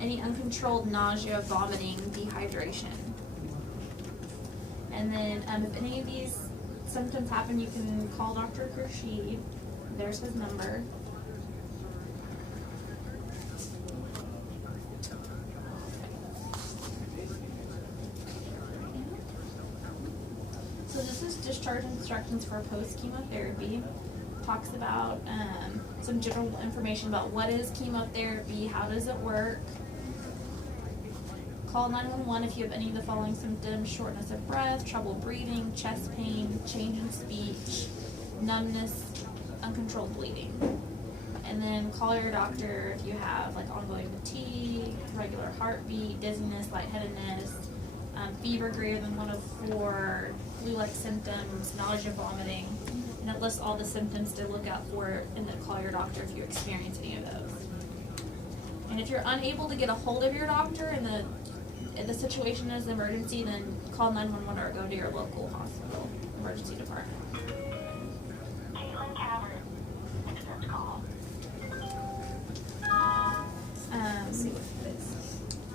any uncontrolled nausea, vomiting, dehydration. And then if any of these symptoms happen, you can call Dr. Khurshid. There's his number. So this is discharge instructions for post-chemotherapy. Talks about some general information about what is chemotherapy, how does it work. Call 911 if you have any of the following symptoms: shortness of breath, trouble breathing, chest pain, change in speech, numbness, uncontrolled bleeding. And then call your doctor if you have like ongoing fatigue, regular heartbeat, dizziness, lightheadedness, fever greater than 104, flu-like symptoms, nausea, vomiting. And it lists all the symptoms to look out for, and then call your doctor if you experience any of those. And if you're unable to get a hold of your doctor and the situation is an emergency, then call 911 or go to your local hospital emergency department.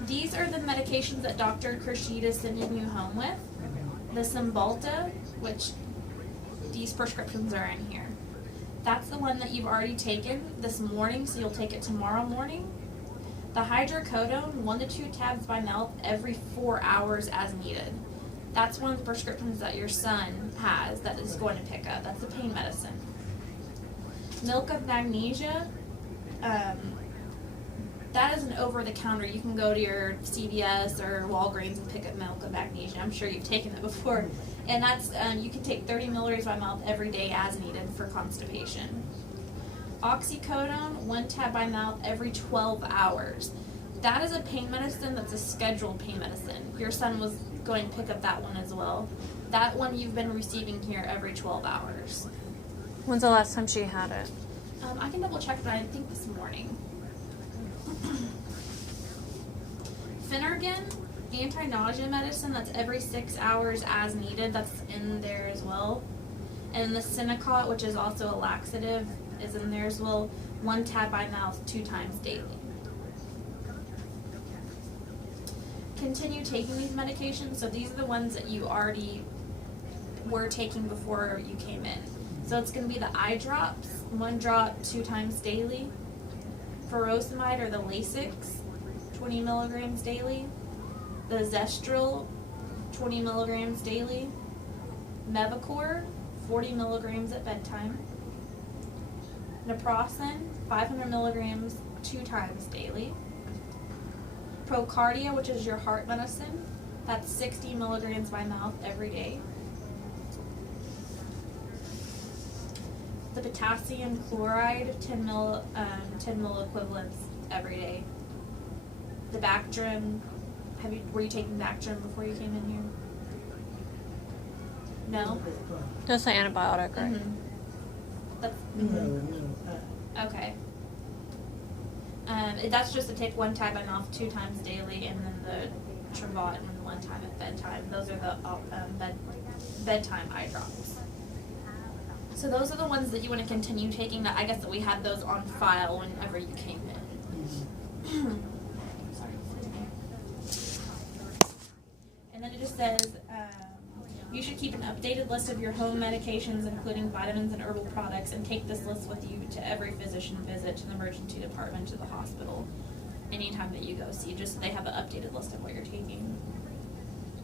These are the medications that Dr. Khurshid is sending you home with. The Cymbalta, which these prescriptions are in here. That's the one that you've already taken this morning, so you'll take it tomorrow morning. The hydrocodone, 1 to 2 tabs by mouth every 4 hours as needed. That's one of the prescriptions that your son has that is going to pick up. That's a pain medicine. Milk of magnesia, that is an over-the-counter. You can go to your CVS or Walgreens and pick up milk of magnesia. I'm sure you've taken it before. And that's, you can take 30 milliliters by mouth every day as needed for constipation. Oxycodone, 1 tab by mouth every 12 hours. That is a pain medicine that's a scheduled pain medicine. Your son was going to pick up that one as well. That one you've been receiving here every 12 hours. When's the last time she had it? I can double check, but I think this morning. Phenergan, anti-nausea medicine, that's every 6 hours as needed. That's in there as well. And the Synacot, which is also a laxative, is in there as well. 1 tab by mouth 2 times daily. Continue taking these medications. So these are the ones that you already were taking before you came in. So it's going to be the eye drops, 1 drop 2 times daily. Furosemide or the Lasix, 20 milligrams daily. The Zestril, 20 milligrams daily. Mevacor, 40 milligrams at bedtime. Naproxen, 500 milligrams 2 times daily. Procardia, which is your heart medicine, that's 60 milligrams by mouth every day. The potassium chloride, 10 mil equivalents every day. The Bactrim, were you taking Bactrim before you came in here? No? That's an antibiotic, right? Mm-hmm. That's, okay. That's just to take 1 tab by mouth 2 times daily, and then the Travotin 1 time at bedtime. Those are the bedtime eye drops. So those are the ones that you want to continue taking. That I guess that we had those on file whenever you came in. Sorry. And then it just says you should keep an updated list of your home medications, including vitamins and herbal products, and take this list with you to every physician visit, to the emergency department, to the hospital, anytime that you go see, just so they have an updated list of what you're taking.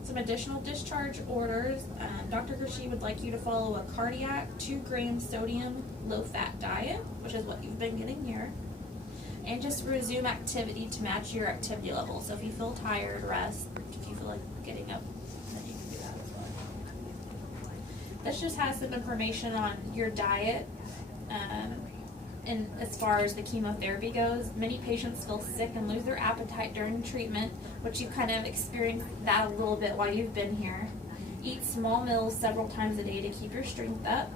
Some additional discharge orders. Dr. Khurshid would like you to follow a cardiac 2-gram sodium low-fat diet, which is what you've been getting here, and just resume activity to match your activity level. So if you feel tired, rest. If you feel like getting up, then you can do that as well. This just has some information on your diet. And as far as the chemotherapy goes, many patients feel sick and lose their appetite during treatment, which you've kind of experienced that a little bit while you've been here. Eat small meals several times a day to keep your strength up.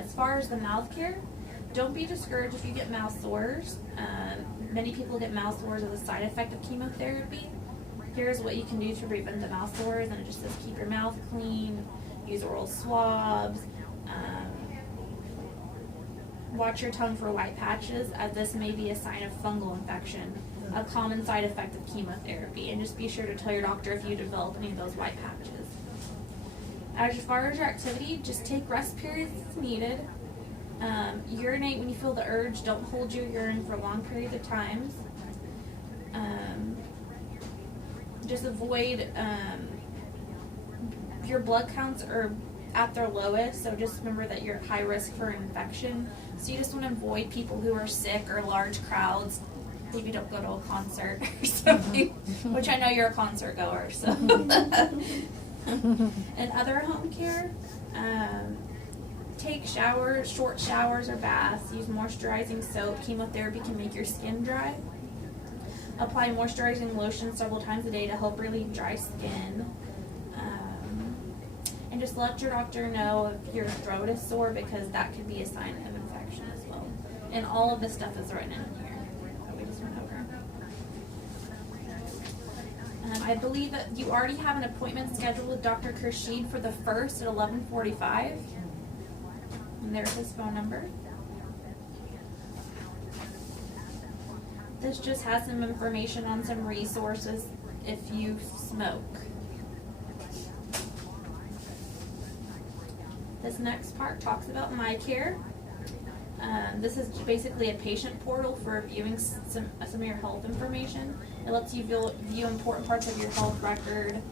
As far as the mouth care, don't be discouraged if you get mouth sores. Many people get mouth sores as a side effect of chemotherapy. Here's what you can do to prevent the mouth sores, and it just says keep your mouth clean, use oral swabs, watch your tongue for white patches, as this may be a sign of fungal infection, a common side effect of chemotherapy. And just be sure to tell your doctor if you develop any of those white patches. As far as your activity, just take rest periods as needed. Urinate when you feel the urge. Don't hold your urine for long periods of time. Just avoid, your blood counts are at their lowest, so just remember that you're at high risk for infection. So you just want to avoid people who are sick or large crowds. Maybe don't go to a concert or something, which I know you're a concert goer, so. And other home care, take showers, short showers or baths, use moisturizing soap. Chemotherapy can make your skin dry. Apply moisturizing lotion several times a day to help relieve dry skin. And just let your doctor know if your throat is sore, because that could be a sign of infection as well. And all of this stuff is written in here that we just went over. I believe that you already have an appointment scheduled with Dr. Khurshid for the 1st at 11:45. And there's his phone number. This just has some information on some resources if you smoke. This next part talks about MyCare. This is basically a patient portal for viewing some of your health information. It lets you view important parts of your health record,